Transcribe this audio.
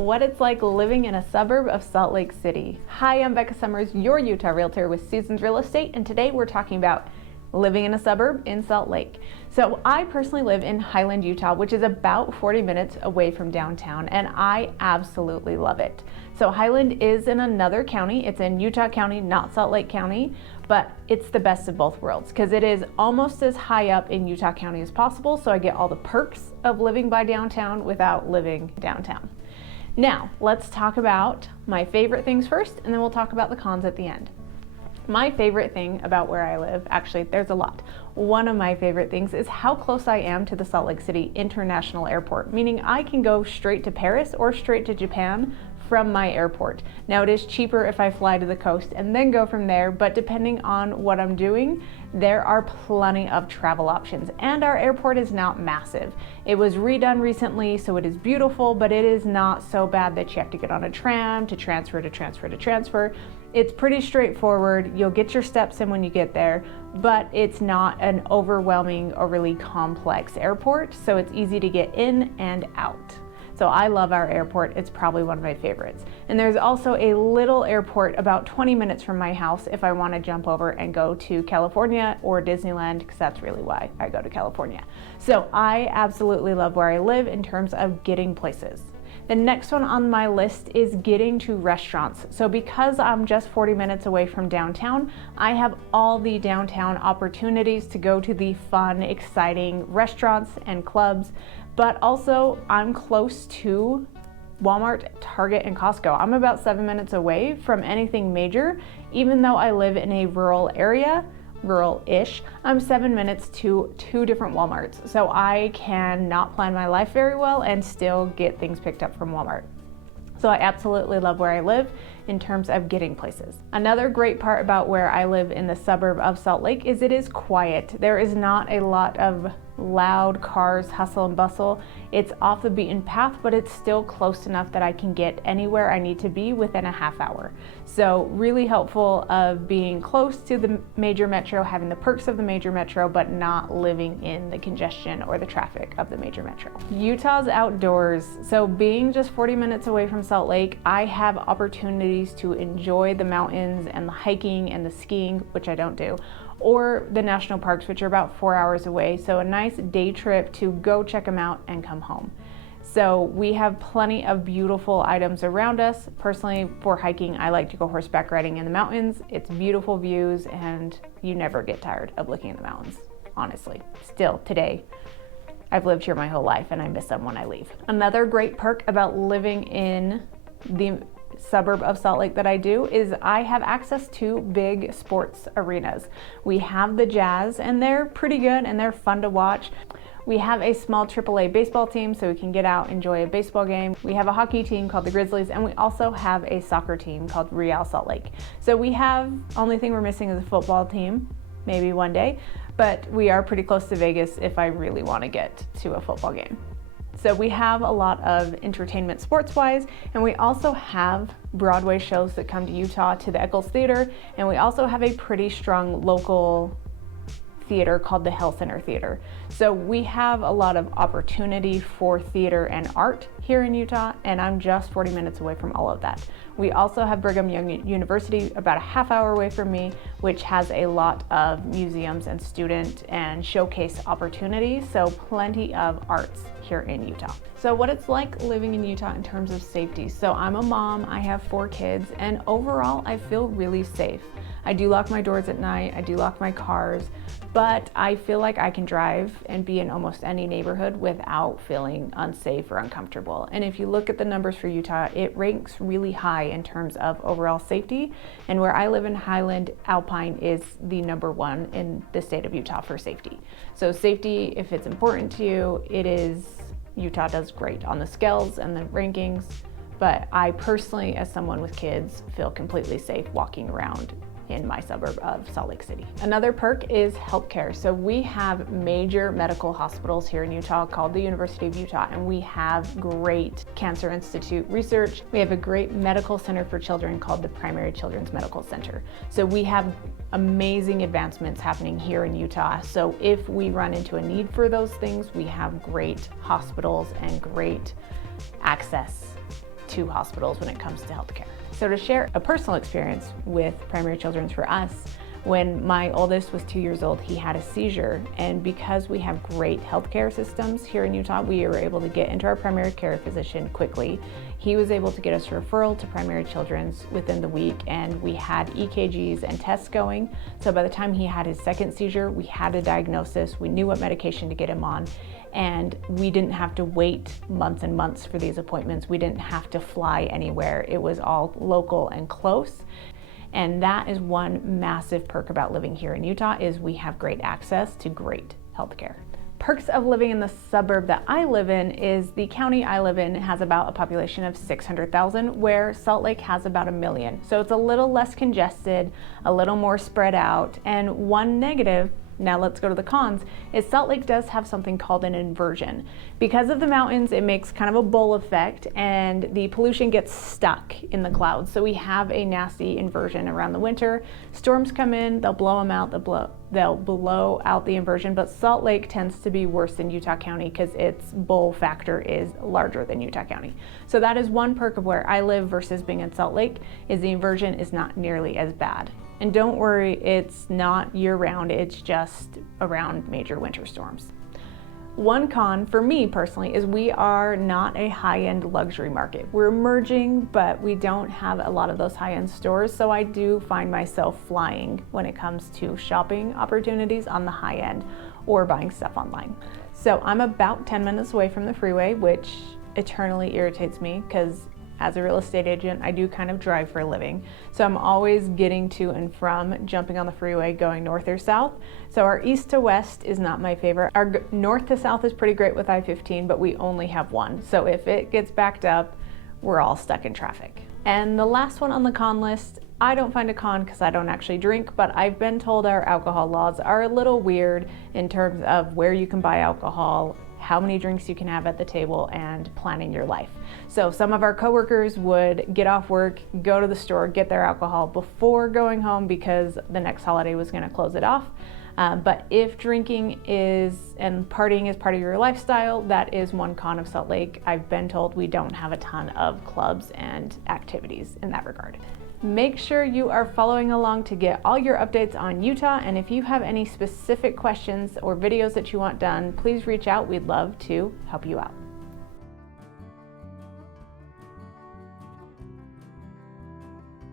what it's like living in a suburb of Salt Lake City. Hi, I'm Becca Summers, your Utah realtor with Seasons Real Estate, and today we're talking about living in a suburb in Salt Lake. So I personally live in Highland, Utah, which is about 40 minutes away from downtown, and I absolutely love it. So Highland is in another county. It's in Utah County, not Salt Lake County, but it's the best of both worlds because it is almost as high up in Utah County as possible, so I get all the perks of living by downtown without living downtown. Now, let's talk about my favorite things first, and then we'll talk about the cons at the end. My favorite thing about where I live, actually there's a lot. One of my favorite things is how close I am to the Salt Lake City International Airport, meaning I can go straight to Paris or straight to Japan from my airport. Now it is cheaper if I fly to the coast and then go from there, but depending on what I'm doing, there are plenty of travel options, and our airport is not massive. It was redone recently, so it is beautiful, but it is not so bad that you have to get on a tram to transfer. It's pretty straightforward. You'll get your steps in when you get there, but it's not an overwhelming, overly complex airport, so it's easy to get in and out. So I love our airport. It's probably one of my favorites. And there's also a little airport about 20 minutes from my house if I want to jump over and go to California or Disneyland, because that's really why I go to California. So I absolutely love where I live in terms of getting places. The next one on my list is getting to restaurants. So because I'm just 40 minutes away from downtown, I have all the downtown opportunities to go to the fun, exciting restaurants and clubs, but also I'm close to Walmart, Target, and Costco. I'm about 7 minutes away from anything major, even though I live in a rural area, rural-ish. I'm 7 minutes to 2 different Walmarts, so I can not plan my life very well and still get things picked up from Walmart. So I absolutely love where I live in terms of getting places. Another great part about where I live in the suburb of Salt Lake is it is quiet. There is not a lot of loud cars, hustle and bustle. It's off the beaten path, but it's still close enough that I can get anywhere I need to be within a half hour. So really helpful of being close to the major metro, having the perks of the major metro, but not living in the congestion or the traffic of the major metro. Utah's outdoors. So being just 40 minutes away from Salt Lake, I have opportunities to enjoy the mountains and the hiking and the skiing, which I don't do, or the national parks, which are about 4 hours away. So a nice day trip to go check them out and come home. So we have plenty of beautiful items around us. Personally, for hiking, I like to go horseback riding in the mountains. It's beautiful views and you never get tired of looking at the mountains, honestly. Still today, I've lived here my whole life and I miss them when I leave. Another great perk about living in the suburb of Salt Lake that I do is I have access to big sports arenas. We have the Jazz and they're pretty good and they're fun to watch. We have a small AAA baseball team so we can get out, enjoy a baseball game. We have a hockey team called the Grizzlies, and we also have a soccer team called Real Salt Lake. So we have, only thing we're missing is a football team, maybe one day, but we are pretty close to Vegas if I really want to get to a football game. So we have a lot of entertainment sports-wise, and we also have Broadway shows that come to Utah to the Eccles Theater, and we also have a pretty strong local theater called the Hill Center Theater. So we have a lot of opportunity for theater and art here in Utah, and I'm just 40 minutes away from all of that. We also have Brigham Young University about a half hour away from me, which has a lot of museums and student and showcase opportunities, so plenty of arts here in Utah. So what it's like living in Utah in terms of safety. So I'm a mom, I have 4 kids, and overall I feel really safe. I do lock my doors at night, I do lock my cars, but I feel like I can drive and be in almost any neighborhood without feeling unsafe or uncomfortable. And if you look at the numbers for Utah, it ranks really high in terms of overall safety. And where I live in Highland, Alpine is the #1 in the state of Utah for safety. So safety, if it's important to you, Utah does great on the scales and the rankings, but I personally, as someone with kids, feel completely safe walking around in my suburb of Salt Lake City. Another perk is healthcare. So we have major medical hospitals here in Utah called the University of Utah, and we have great Cancer Institute research. We have a great medical center for children called the Primary Children's Medical Center. So we have amazing advancements happening here in Utah. So if we run into a need for those things, we have great hospitals and great access two hospitals when it comes to healthcare. So to share a personal experience with Primary Children's for us, when my oldest was 2 years old, he had a seizure, and because we have great healthcare systems here in Utah, we were able to get into our primary care physician quickly. He was able to get us a referral to Primary Children's within the week, and we had EKGs and tests going. So by the time he had his second seizure, we had a diagnosis, we knew what medication to get him on, and we didn't have to wait months and months for these appointments. We didn't have to fly anywhere. It was all local and close. And that is one massive perk about living here in Utah, is we have great access to great healthcare. Perks of living in the suburb that I live in is the county I live in has about a population of 600,000, where Salt Lake has about 1 million. So it's a little less congested, a little more spread out. And one negative, now let's go to the cons, is Salt Lake does have something called an inversion. Because of the mountains, it makes kind of a bowl effect, and the pollution gets stuck in the clouds. So we have a nasty inversion around the winter. Storms come in, they'll blow them out, they'll blow out the inversion, but Salt Lake tends to be worse than Utah County because its bowl factor is larger than Utah County. So that is one perk of where I live versus being in Salt Lake, is the inversion is not nearly as bad. And don't worry, it's not year-round, it's just around major winter storms. One con for me personally is we are not a high-end luxury market. We're emerging, but we don't have a lot of those high-end stores, so I do find myself flying when it comes to shopping opportunities on the high end or buying stuff online. So I'm about 10 minutes away from the freeway, which eternally irritates me because as a real estate agent, I do kind of drive for a living. So I'm always getting to and from, jumping on the freeway, going north or south. So our east to west is not my favorite. Our north to south is pretty great with I-15, but we only have one. So if it gets backed up, we're all stuck in traffic. And the last one on the con list, I don't find a con because I don't actually drink, but I've been told our alcohol laws are a little weird in terms of where you can buy alcohol, how many drinks you can have at the table, and planning your life. So some of our coworkers would get off work, go to the store, get their alcohol before going home because the next holiday was going to close it off. But if drinking and partying is part of your lifestyle, that is one con of Salt Lake. I've been told we don't have a ton of clubs and activities in that regard. Make sure you are following along to get all your updates on Utah, and if you have any specific questions or videos that you want done, please reach out. We'd love to help you out.